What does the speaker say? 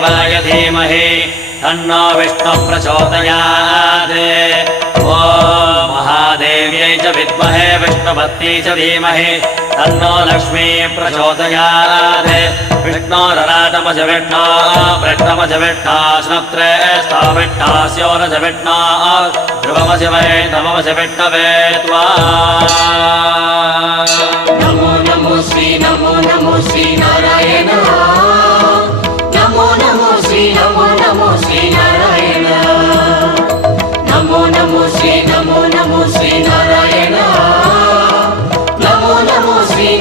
महादेवाय धीमहि तन्नो विष्णुः प्रचोदयात् ॐ महादेव्यै च विद्महे विष्णुपत्न्यै च धीमहि तन्नो लक्ष्मी प्रचोदयात् विष्णोरराटमज विष्णो वृष्णमज विष्णो स्नत्रे स्थाविष्णास्योरज विष्णो ध्रुवमज वै नममज विष्णवे त्वा